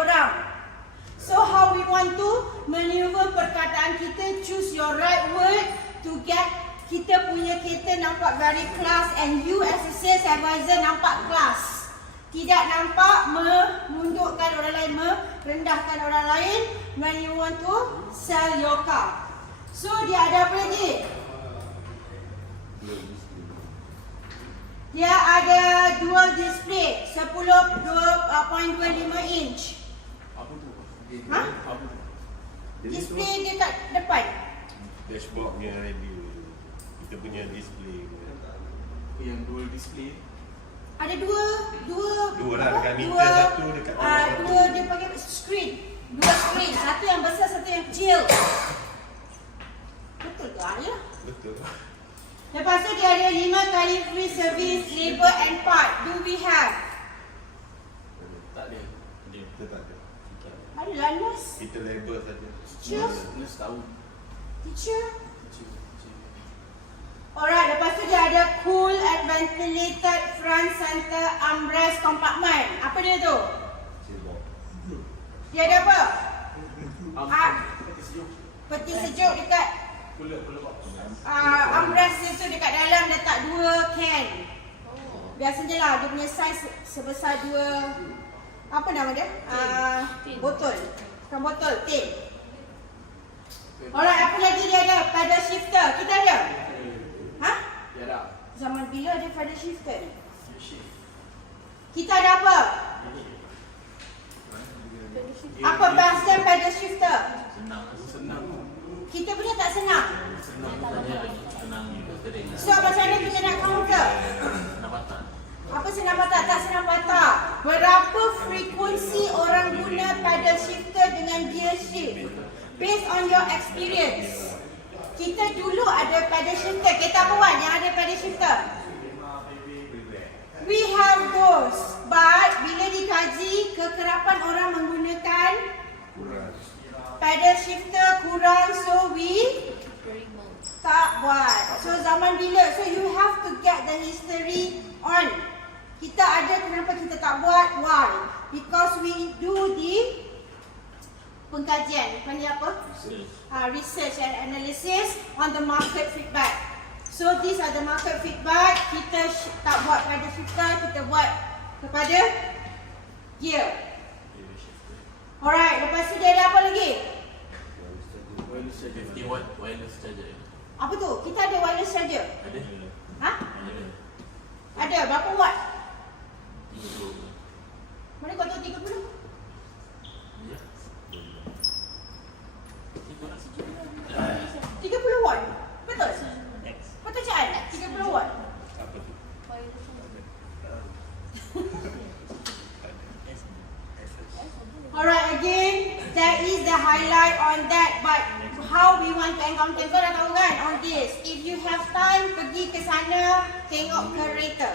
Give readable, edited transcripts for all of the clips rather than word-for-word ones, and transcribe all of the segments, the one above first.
orang. So how we want to maneuver perkataan kita, choose your right word to get kita punya kereta nampak very class and you as a sales advisor nampak class. Tidak nampak memundukkan orang lain, merendahkan orang lain when you want to sell your car. So dia ada apa lagi? Dia ada dual display 10.25 inch. Apa tu? Ha? Display dia kat depan. Dashboard punya radio. Kita punya display. Yang dual display. Ada dua Dua lah, dekat meter dua, satu, dekat bawah satu. dua dia pakai screen. Dua screen, satu yang besar, satu yang kecil. Betul ke? Ya. Betul. Lepas tu dia ada 5 kali free service, labor and part. Do we have? Tak ada. Kita tak ada. Adalah nurse. Kita label saja. Teacher. Nurse tahu. Teacher. Alright, lepas tu dia ada cool and ventilated front center armrest compartment. Apa dia tu? Dia ada apa? Peti sejuk. Peti sejuk dekat Cooler box. armrest dia tu, dekat dalam letak 2 can. Biasanya lah dia punya size sebesar 2, apa nama dia? Botol. Bukan botol, tin. Alright, apa lagi dia ada? Pedal shifter. Kita ada? Ha? Ya dah. Zaman bila ada pedal shifter ni? Kita ada apa? Apa bahasa pedal shifter? Senang. Kita punya tak senang. Senang So macam mana kita nak counter? Apa senang patah? Tak senang patah. Berapa frekuensi orang guna pedal shifter dengan gear shift? Based on your experience. Kita dulu ada pedal shifter, kereta Puan yang ada pedal shifter. We have those, but bila dikaji kekerapan orang menggunakan pedal shifter kurang, so we tak buat. So zaman bila, so you have to get the history on. Kita ada, kenapa kita tak buat? Why? Because we do the pengkajian, panggil apa? Research and analysis on the market feedback. So these are the market feedback. Kita tak buat pada shifter, kita buat kepada gear. Alright, lepas tu dia ada apa lagi? 50 watt wireless charger. Apa tu? Kita ada wireless charger. Ada? Ha? Ada. Ada, berapa watt? 30. Mana kau tahu 30? Ya. 30 watt? Betul? Betul Cik An? 30 watt? Apa tu? Alright, again, that is the highlight on that, but how we want to encounter. Kau dah tahu kan on this. If you have time, pergi ke sana, tengok kereta.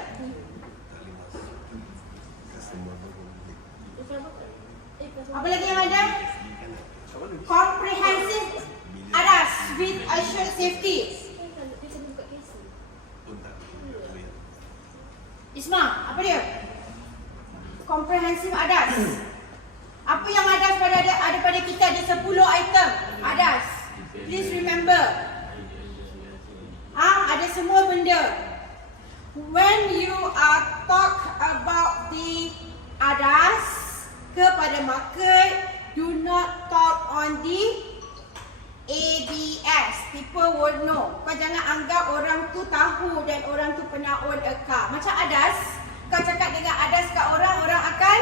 Apa lagi yang ada? Comprehensive ADAS with assured safety. Isma, apa dia? Comprehensive ADAS. Apa yang ADAS ada pada kita? Ada 10 item ADAS. Please remember. Ada semua benda. When you talk about the ADAS kepada market, do not talk on the ABS. People would know. Kau jangan anggap orang tu tahu dan orang tu pernah own a car. Macam ADAS, kau cakap dengan ADAS kat orang, orang akan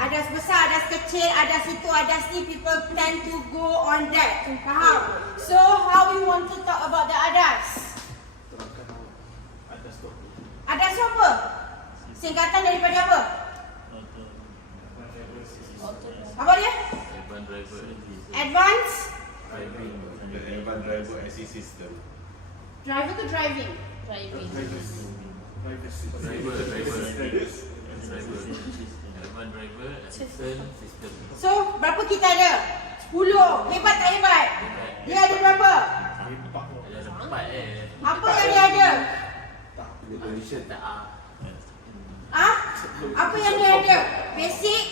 ADAS besar, ADAS kecil, ADAS itu, ADAS ni, people tend to go on that. Faham? So, how we want to talk about the ADAS? ADAS tu apa? Singkatan daripada apa? Apa dia? Advanced driver assist. Advanced Driving. Advanced driver assist system. driver ke driving? Driver. Driver. Advanced driver assistant system. So, berapa kita ada? 10. Hebat tak hebat? Dia ada berapa? Ada 4 Apa yang dia ada? Tak. Apa yang dia ada? Basic,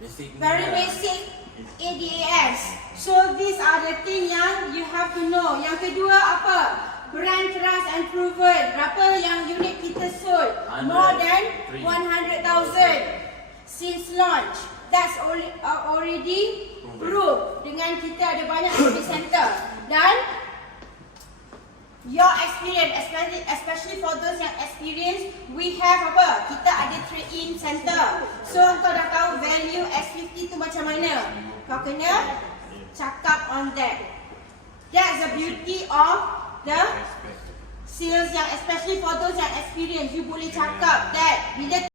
Basic ni Very lah. basic ADAS. So these are the thing yang you have to know. Yang kedua apa? Brand trust and proven. Berapa yang unit kita sold? More than 100,000 since launch. That's already proved dengan kita ada banyak service center. Dan your experience, especially for those yang experience, we have apa? Kita ada trade-in center. So kau dah tahu value S50 tu macam mana. Kau kena cakap on that. That's the beauty of the sales yang especially for those yang experience. You boleh cakap that bila